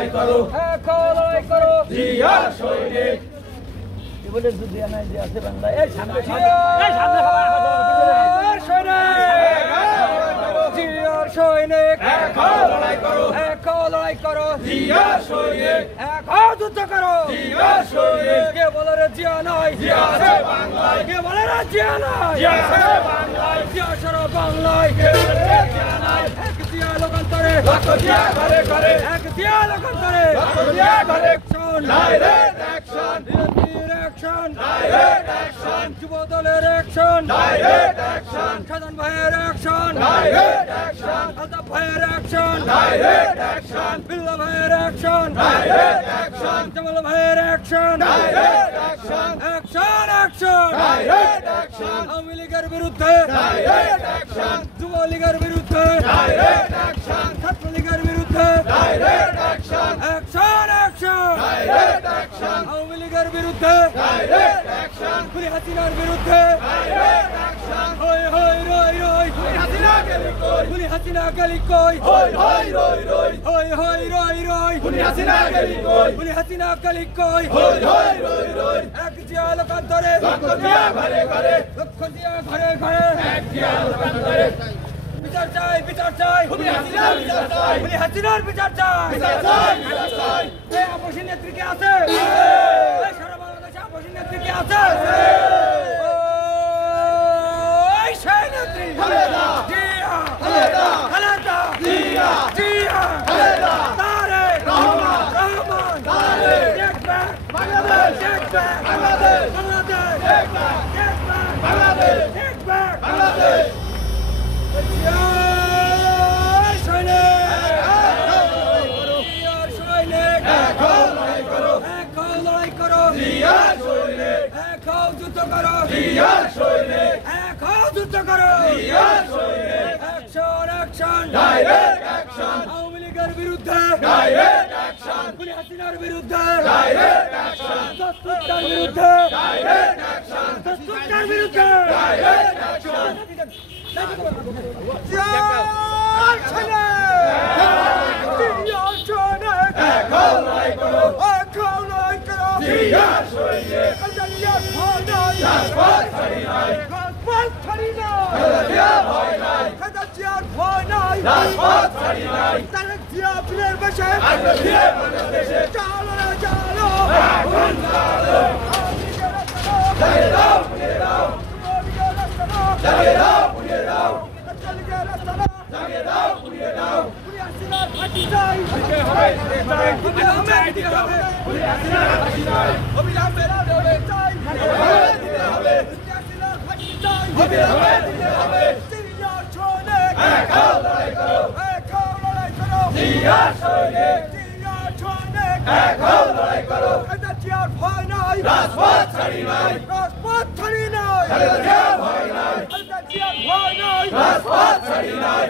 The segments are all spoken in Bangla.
লড়াই করো, দেখো লড়াই করো, জিয়ার সৈনিক। এবারে যুদ্ধ নাই যে আছে বাংলায় এই সামনে জিয়ার সৈনিক, দেখো লড়াই করো, দেখো লড়াই করো, জিয়ার সৈনিক, দেখো যুদ্ধ করো, জিয়ার সৈনিক। কে বলে রে জিয়া নাই, জিয়া আছে বাংলায়, কে বলে রে জিয়া নাই, জিয়া আছে বাংলায়, জিয়া সারা বাংলায়, কে বলে জিয়া নাই। এক জিয়া লোকান্তরে, লক্ষ জিয়া ঘরে ঘরে, এক জিয়া লোকান্তরে, লক্ষ জিয়া ঘরে। অ্যাকশন, ডাইরেক্ট অ্যাকশন, বিএনপির অ্যাকশন, ডাইরেক্ট অ্যাকশন, যুব দলের অ্যাকশন, ডাইরেক্ট অ্যাকশন, সাধারণ ভাইয়ের অ্যাকশন, ডাইরেক্ট অ্যাকশন, আলতাফ ভাইয়ের অ্যাকশন, ডাইরেক্ট অ্যাকশন, বিল্লাহ ভাইয়ের অ্যাকশন, ডাইরেক্ট অ্যাকশন, জামাল ভাইয়ের action, direct action, action action, direct action, Awami লীগের বিরুদ্ধে, ডাইরেক্ট অ্যাকশন, যুব লীগের বিরুদ্ধে, ডাইরেক্ট অ্যাকশন, ছাত্র লীগের বিরুদ্ধে, direct action, action action, direct action, Awami লীগের বিরুদ্ধে, ডাইরেক্ট অ্যাকশন, খুনি হাসিনার বিরুদ্ধে, ডাইরেক্ট অ্যাকশন। হই হই রই রই, হাসিনা গেলি কই, খুনি হাসিনা গেলি কই, হই হই রই রই, হই হই রই রই, খুনি হাসিনা গেলি কই, খুনি হাসিনা গেলি কই, হই হই রই রই। এক জিয়া লোকান্তরে, লক্ষ জিয়া ঘরে ঘরে, লক্ষ জিয়া ঘরে ঘরে, এক জিয়া লোকান্তরে। বিচার চাই বিচার চাই, খুনি হাসিনার বিচার চাই, খুনি হাসিনার বিচার চাই, বিচার চাই, বিচার চাই। এই আপসী নেত্রী কে আছে, এই সারা বাংলাদেশে আপসী নেত্রী কে আছে, ওই সেই নেত্রী Khaleda, Zia, Khaleda, Khaleda, Zia, Zia, Khaleda, Tarique Rahman, Rahman, Tarique, take back, Bangladesh, take back, Bangladesh, Bangladesh, take back, take back, Bangladesh, take back, Bangladesh. জিয়ার সৈনিক, জিয়ার সৈনিক, এখন লড়াই করো, এখন লড়াই করো, জিয়ার সৈনিক, এখন যুদ্ধ করো, জিয়ার সৈনিক, এখন যুদ্ধ করো, জিয়ার সৈনিক। Action action, direct action, Awami লীগের বিরুদ্ধে, ডাইরেক্ট অ্যাকশন, খুনি হাসিনার বিরুদ্ধে, ডাইরেক্ট অ্যাকশন, দস্তুরটার বিরুদ্ধে, ডাইরেক্ট অ্যাকশন, দস্তুরটার বিরুদ্ধে, ডাইরেক্ট অ্যাকশন। জিয়ার সৈনিক, জিয়ার সৈনিক, এখন লড়াই করো, এখন লড়াই করো, জিয়ার সৈনিক, জিয়ার সৈনিক, রাজপথ ছাড়ি নাই, রাজপথ ছাড়ি না, জিয়া ভয় নাই, খাজা জিয়ার ভয় নাই, রাজপথ ছাড়ি নাই। তারেক জিয়া বীরের বেশে, আসবে ফিরে বাংলাদেশে, চালো রে চালো, এখন চালো, জ্বালিয়ে দাও, পুড়িয়ে দাও, জ্বালিয়ে দাও, পুড়িয়ে দাও, জ্বালিয়ে দাও, পুড়িয়ে দাও। দিতে হবে, দিতে হবে, দিতে হবে, পুড়িয়ে হাসিনার ফাঁসি চাই, দিতে হবে, দিতে হবে, দিতে হবে, দিতে হবে। এখন লড়াই করো, জিয়ার সৈনিক, এখন লড়াই করো, রাজপথ ছাড়ি নাই, খালেদা জিয়া ভয় নাই, রাজপথ ছাড়ি নাই, রাজপথ ছাড়ি নাই, রাজপথ ছাড়ি নাই,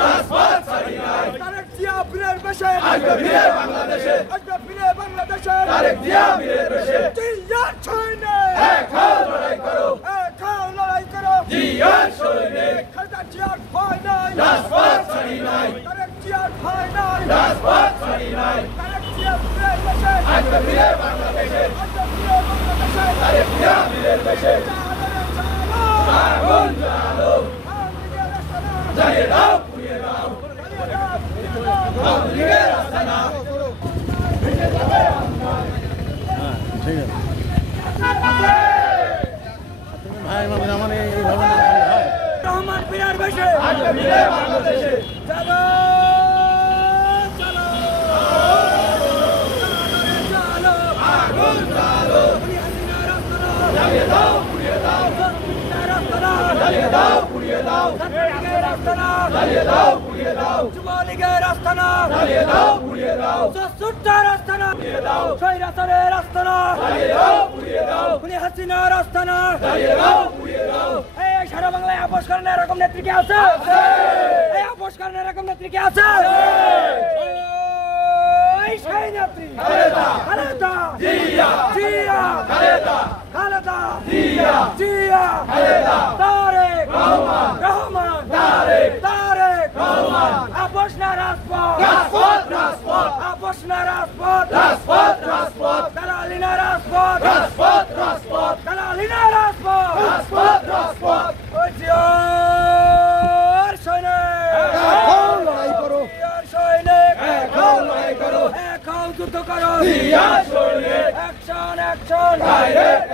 রাজপথ ছাড়ি নাই। আসবে ফিরে বাংলাদেশে, তারেক জিয়া বীরের বেশে, এখন লড়াই করো, জিয়ার সৈনিক, রাজপথ ছাড়ি নাই, রাজপথ ছাড়ি নাই। আসবে ফিরে বাংলাদেশে, তারেক জিয়া বীরের বেশে, আগুন জ্বালো, জ্বালিয়ে দাও, পুড়িয়ে দাও, আওয়ামী লীগের আস্তানা ভেঙে যাবে আন্দাজ। রহমান বিরার বেশে, আসবে ফিরে বাংলাদেশে, চলো চলো চলো, আগুন জ্বালো, জ্বালিয়ে দাও, পুড়িয়ে দাও, জ্বালিয়ে দাও, পুড়িয়ে দাও, জ্বালিয়ে দাও, পুড়িয়ে দাও, যুবলীগের আস্তানা, জ্বালিয়ে দাও, পুড়িয়ে দাও, চতুর্থার আস্তানা, পুড়িয়ে দাও, স্বৈরাচারের আস্তানা, জ্বালিয়ে দাও, পুড়িয়ে দাও, খুনি হাসিনার আস্তানা, জ্বালিয়ে দাও, পুড়িয়ে দাও। এই সারা বাংলায় আপোষ করেন এরকম নেত্রী কে আছে? এই আপোষ করেন এরকম নেত্রী কে আছে? এই সেই নেত্রী খালেদা, খালেদা, জিয়া, জিয়া, খালেদা, খালেদা, জিয়া, জিয়া, খালেদা, তারেক রাজপথ আপোষ না রাজপথ রাজপথ রাজপথ দালালি না রাজপথ রাজপথ রাজপথ দালালি না রাজপথ রাজপথ রাজপথ ওই জিয়ার সৈনিক এখন লড়াই করো জিয়ার সৈনিক এখন লড়াই করো এখন যুদ্ধ করো জিয়ার সৈনিক অ্যাকশন অ্যাকশন ডাইরেক্ট